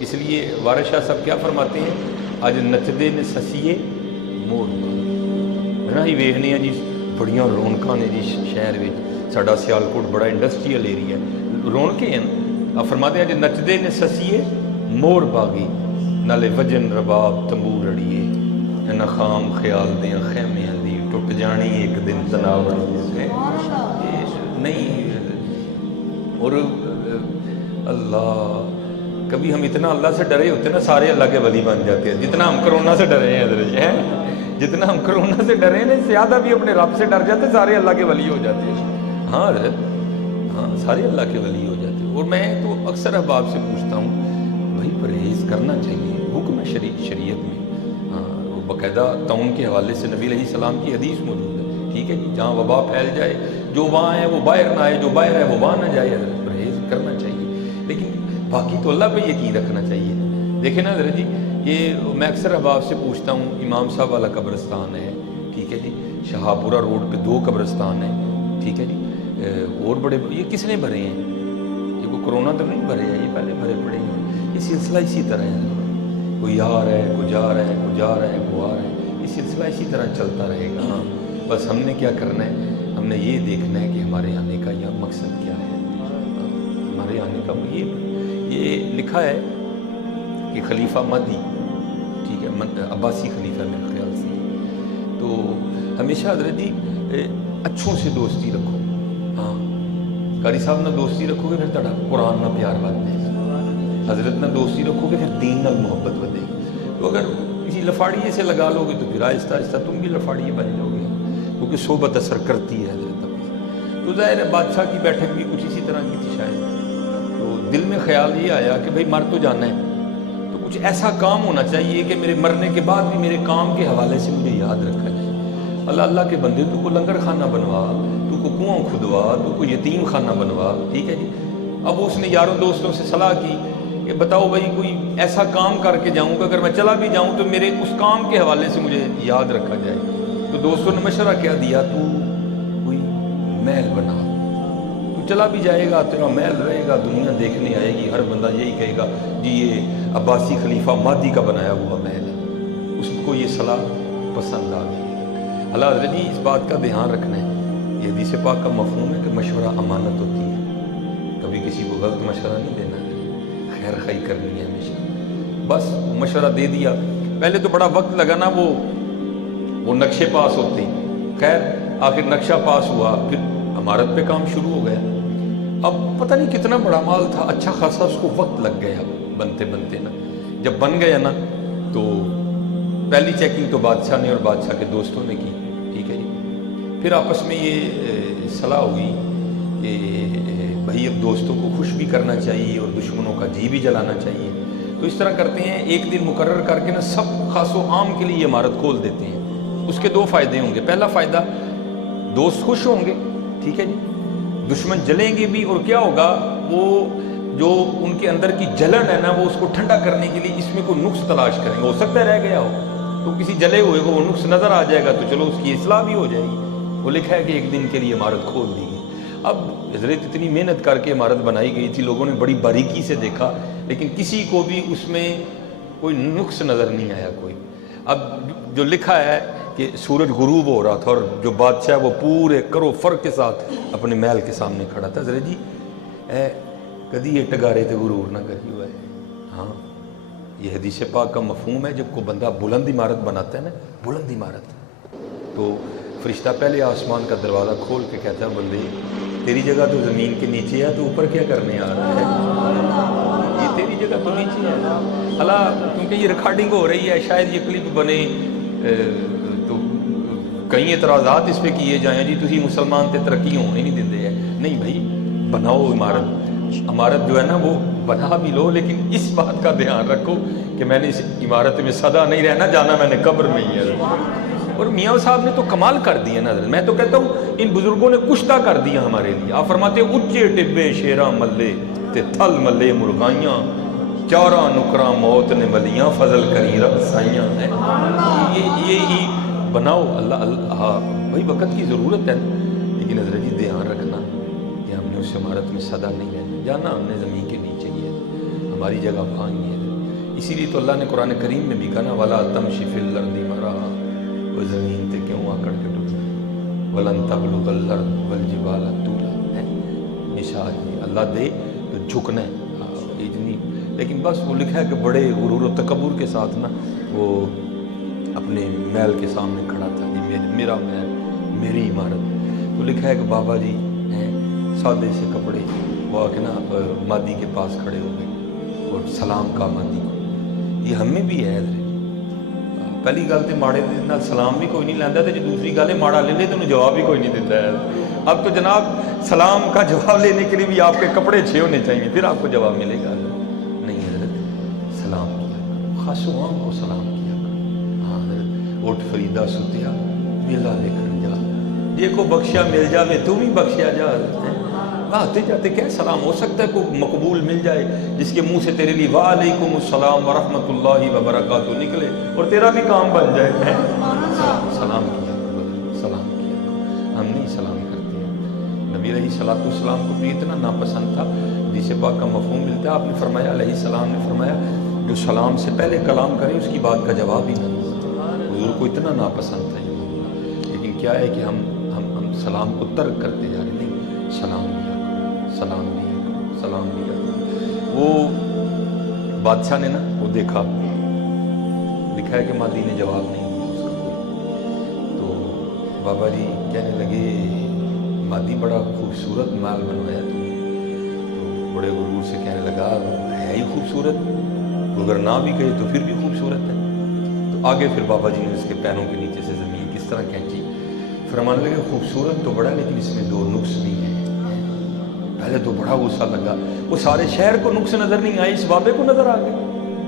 اس لیے وارث شاہ صاحب کیا فرماتے ہیں، اج نچدے نے سسیے مور نا ہی ویخنے جی بڑیاں رونقاں نے جی شہر میں، ساڈا سیالکوٹ بڑا انڈسٹریل ایریا ہے، رونقیں ہیں۔ آپ فرماتے ہیں اج نچدے نے سسیے مور باغی، نالے وجن رباب تمبور اڑیے، نہ خام خیال دیاں خیمیاں دی ٹوٹ جانی ایک دن تناور نہیں۔ اور اللہ، کبھی ہم اتنا اللہ سے ڈرے ہوتے ہیں نا، سارے اللہ کے ولی بن جاتے ہیں۔ جتنا ہم کرونا سے ڈرے ہیں حضرت جی، جتنا ہم کرونا سے ڈرے ہیں زیادہ بھی اپنے رب سے ڈر جاتے، سارے اللہ کے ولی ہو جاتے ہیں۔ ہاں حضرت، ہاں سارے اللہ کے ولی ہو جاتے ہیں۔ اور میں تو اکثر احباب سے پوچھتا ہوں بھائی پرہیز کرنا چاہیے، حکم ہے شریعت میں، ہاں وہ باقاعدہ طاعون کے حوالے سے نبی علیہ السلام کی حدیث موجود ہے، ٹھیک ہے جی، جہاں وبا پھیل جائے جو وہاں ہے وہ باہر نہ آئے، جو باہر ہے وہ وہاں نہ جائے۔ حضرت پرہیز کرنا چاہیے، لیکن باقی تو اللہ پہ یقین رکھنا چاہیے۔ دیکھیں نا حضرت جی، یہ میں اکثر احباب سے پوچھتا ہوں، امام صاحب والا قبرستان ہے، ٹھیک ہے جی، شہاپورہ روڈ پہ 2 قبرستان ہیں، ٹھیک ہے جی، اور بڑے یہ کس نے بھرے ہیں؟ یہ کوئی کرونا تو نہیں بھرے ہیں، یہ پہلے بھرے پڑے ہیں۔ یہ سلسلہ اسی طرح ہے، کوئی آ رہا ہے، کوئی جا رہا ہے، کوئی جا رہا ہے، کوئی آ رہا ہے، یہ سلسلہ اسی طرح چلتا رہے گا۔ ہاں بس ہم نے کیا کرنا ہے، ہم نے یہ دیکھنا ہے کہ ہمارے آنے کا یہ مقصد کیا ہے۔ ہمارے آنے کا یہ لکھا ہے کہ خلیفہ مہدی، ٹھیک ہے، عباسی خلیفہ میرے خیال سے، تو ہمیشہ حضرت جی اچھوں سے دوستی رکھو۔ ہاں قاری صاحب نہ دوستی رکھو گے پھر تڑا قرآن نہ پیار بنتے ہیں، حضرت نہ دوستی رکھو گے پھر دین نہ محبت بنے گی۔ تو اگر کسی لفاڑیے سے لگا لو گے تو پھر آہستہ آہستہ تم بھی لفاڑیے بن جاؤ گے، کیونکہ صحبت اثر کرتی ہے حضرت اپنی۔ تو ظاہر ہے بادشاہ کی بیٹھک بھی کچھ اسی طرح کی تھی شاید، تو دل میں خیال یہ آیا کہ بھئی مر تو جانا ہے، تو کچھ ایسا کام ہونا چاہیے کہ میرے مرنے کے بعد بھی میرے کام کے حوالے سے مجھے یاد رکھا جائے۔ اللہ کے بندے، تو کو لنگر خانہ بنوا، تو کو کنواں کھدوا، تو کو یتیم خانہ بنوا، ٹھیک ہے جی۔ اب اس نے یاروں دوستوں سے صلاح کی کہ بتاؤ بھائی کوئی ایسا کام کر کے جاؤں کہ اگر میں چلا بھی جاؤں تو میرے اس کام کے حوالے سے مجھے یاد رکھا جائے۔ تو دوستوں نے مشورہ کیا دیا، تو کوئی محل بنا، تو چلا بھی جائے گا، تیرا محل رہے گا، دنیا دیکھنے آئے گی، ہر بندہ یہی کہے گا جی یہ عباسی خلیفہ مہدی کا بنایا ہوا محل ہے۔ اس کو یہ صلاح پسند آ گئی۔ اللہ حضرت جی اس بات کا دھیان رکھنا ہے، یہ حدیث پاک کا مفہوم ہے کہ مشورہ امانت ہوتی ہے، کبھی کسی کو غلط مشورہ نہیں دینا ہے، خیر خائی کرنی ہے ہمیشہ۔ بس مشورہ دے دیا، پہلے تو بڑا وقت لگا نا وہ نقشے پاس ہوتے ہیں، خیر آخر نقشہ پاس ہوا، پھر عمارت پہ کام شروع ہو گیا۔ اب پتہ نہیں کتنا بڑا مال تھا، اچھا خاصا اس کو وقت لگ گیا بنتے بنتے نا۔ جب بن گیا نا تو پہلی چیکنگ تو بادشاہ نے اور بادشاہ کے دوستوں نے کی، ٹھیک ہے جی۔ پھر آپس میں یہ صلاح ہوئی کہ بھائی اب دوستوں کو خوش بھی کرنا چاہیے اور دشمنوں کا جی بھی جلانا چاہیے، تو اس طرح کرتے ہیں ایک دن مقرر کر کے نا سب خاص و عام کے لیے یہ عمارت کھول دیتے ہیں۔ اس کے 2 فائدے ہوں گے، پہلا فائدہ دوست خوش ہوں گے، ٹھیک ہے جی، دشمن جلیں گے بھی، اور کیا ہوگا وہ جو ان کے اندر کی جلن ہے نا وہ اس کو ٹھنڈا کرنے کے لیے اس میں کوئی نقص تلاش کریں گے، ہو سکتا ہے رہ گیا ہو تو کسی جلے ہوئے کو وہ نقص نظر آ جائے گا تو چلو اس کی اصلاح بھی ہو جائے گی۔ وہ لکھا ہے کہ ایک دن کے لیے عمارت کھول دی گئی۔ اب حضرت اتنی محنت کر کے عمارت بنائی گئی تھی، لوگوں نے بڑی باریکی سے دیکھا، لیکن کسی کو بھی اس میں کوئی نقص نظر نہیں آیا کوئی۔ اب جو لکھا ہے کہ سورج غروب ہو رہا تھا اور جو بادشاہ وہ پورے کرو فر کے ساتھ اپنے محل کے سامنے کھڑا تھا۔ حضرت جی کدی یہ ٹگارے تے غرور نہ کری ہوا ہے۔ ہاں یہ حدیث پاک کا مفہوم ہے، جب کوئی بندہ بلند عمارت بناتا ہے نا، بلند عمارت، تو فرشتہ پہلے آسمان کا دروازہ کھول کے کہتا ہے بندے تیری جگہ تو زمین کے نیچے ہے، تو اوپر کیا کرنے آ رہا ہے، یہ تیری جگہ تو نیچے ہے۔ اللہ کیونکہ یہ ریکارڈنگ ہو رہی ہے، شاید یہ کلپ بنے تو کئی اعتراضات اس پہ کیے جائیں جی تسی مسلمان تے ترقی ہونے نہیں دیندے ہیں۔ نہیں بھائی بناؤ عمارت جو ہے نا وہ بنا بھی لو، لیکن اس بات کا دھیان رکھو کہ میں نے اس عمارت میں سدا نہیں رہنا، جانا میں نے قبر میں ہی ہے۔ اور میاں صاحب نے تو کمال کر دیا نا، میں تو کہتا ہوں ان بزرگوں نے کشتہ کر دیا ہمارے لیے۔ آپ فرماتے ہیں اچے ٹبے شیراں ملے تے تھل ملے مرغائیاں، چارہ نکراں موت نے ملیاں فضل کری رب سائیاں ہیں۔ یہ بناؤ اللہ بھائی وقت کی ضرورت ہے، لیکن حضرت جی دھیان رکھنا کہ ہم نے اس عمارت میں صدا نہیں رہنا، جانا ہم نے زمین کے نیچے ہی ہے، ہماری جگہ وہاں ہی ہے۔ اسی لیے تو اللہ نے قرآن کریم میں بھی کہا نا ولا تمشی فی الارض مرحا، وہ زمین تے کیوں آکڑ کے ڈر ولن تبلغ الارض والجبال طولا ہے نشان اللہ دے تو جھکنا ہے اتنی، لیکن بس وہ لکھا ہے کہ بڑے غرور و تکبر کے ساتھ نا وہ اپنے محل کے سامنے کھڑا تھا جی میرا محل میری عمارت، تو لکھا ہے کہ بابا جی ہیں سادے سے کپڑے وہ کہ نا مادی کے پاس کھڑے ہو گئے اور سلام کا مادی کو، یہ ہمیں بھی ہے پہلی گل تو ماڑے نال سلام بھی کوئی نہیں لینا تو جی دوسری گل ہے ماڑا لے لے تو انہیں جواب بھی کوئی نہیں دیتا ہے۔ اب تو جناب سلام کا جواب لینے کے لیے بھی آپ کے کپڑے اچھے ہونے چاہیے پھر آپ کو جواب ملے گا، نہیں حضرت سلام کیا خاص و عام کو سلام کیا ہاں حضرت اٹھ فریدہ ستیا میلا لے کر جا یہ کو بخشیا مل جاوے تو بھی بخشیا جا، آتے جاتے کیا سلام ہو سکتا ہے کوئی مقبول مل جائے جس کے منہ سے تیرے لیے وعلیکم السلام ورحمۃ اللہ وبرکاتہ نکلے اور تیرا بھی کام بن جائے، سلام کیا سلام کیا، ہم نہیں سلام کرتے ہیں۔ نبی علیہ الصلوۃ والسلام کو بھی اتنا ناپسند تھا جسے پاک کا مفہوم ملتا ہے، آپ نے فرمایا علیہ السلام نے فرمایا جو سلام سے پہلے کلام کرے اس کی بات کا جواب ہی نہ دو، حضور کو اتنا ناپسند تھا یہ، لیکن کیا ہے کہ ہم سلام کو ترک کرتے جا رہے، نہیں سلام دیا سلام دیا سلام دیا۔ وہ بادشاہ نے نا وہ دیکھا لکھا ہے کہ مادی نے جواب نہیں دیا اس کا، تو بابا جی کہنے لگے مادی بڑا خوبصورت مال بنوایا تم نے، تو بڑے غرور سے کہنے لگا ہے ہی خوبصورت، اگر نہ بھی کہے تو پھر بھی خوبصورت ہے، تو آگے پھر بابا جی نے اس کے پیروں کے نیچے سے زمین کس طرح کھینچی، فرمانے لگے خوبصورت تو بڑا لیکن اس میں دو نقص بھی ہیں۔ پہلے تو بڑا غصہ لگا، وہ سارے شہر کو نقص نظر نہیں آئے اس بابے کو نظر آ گئے،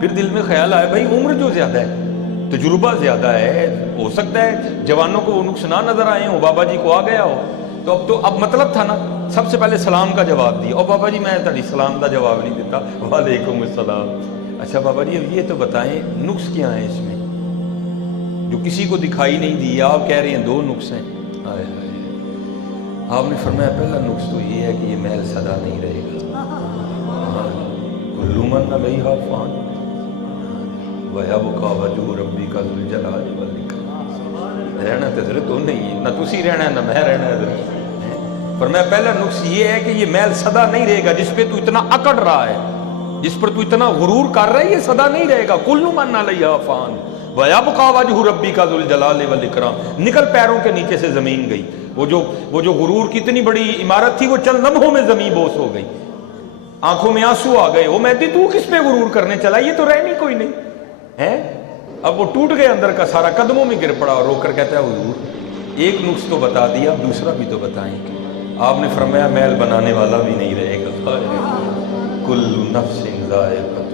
پھر دل میں خیال آیا بھائی عمر جو زیادہ ہے تجربہ زیادہ ہے ہو سکتا ہے جوانوں کو وہ نقص نہ نظر آئے ہوں بابا جی کو آ گیا ہو، تو اب مطلب تھا نا سب سے پہلے سلام کا جواب دیا، اور بابا جی میں تاری سلام کا جواب نہیں دیتا وعلیکم السلام، اچھا بابا جی اب یہ تو بتائیں نقص کیا ہیں اس میں جو کسی کو دکھائی نہیں دی، آپ کہہ رہے ہیں دو نقص ہیں، آئے آئے آپ نے فرمایا پہلا نقص تو یہ ہے کہ یہ محل سدا نہیں رہے گا، کل من علیہا فان ویبقی وجہ ربک ذو الجلال والاکرام، رہنا تو حضرت تو نہیں ہے، نہ تسی رہنا ہے نہ میں رہنا ہے حضرت، فرمایا پہلا نقص یہ ہے کہ یہ محل سدا نہیں رہے گا جس پہ تو اتنا اکڑ رہا ہے، جس پر تو اتنا غرور کر رہا ہے، یہ سدا نہیں رہے گا، کل من علیہا فان ویبقی وجہ ربک ذو الجلال والاکرام، نکل پیروں کے نیچے سے زمین گئی، وہ جو غرور کی اتنی بڑی عمارت تھی وہ چند لمحوں میں زمین بوس ہو گئی، آنکھوں میں آنسو آ گئے، وہ مہدی تو کس پہ غرور کرنے چلا، یہ تو رہنی کوئی نہیں ہے، اب وہ ٹوٹ گئے اندر کا سارا، قدموں میں گر پڑا اور رو کر کہتا ہے حضور ایک نقص تو بتا دیا دوسرا بھی تو بتائیں، آپ نے فرمایا محل بنانے والا بھی نہیں رہے گا، کل نفس ذائقۃ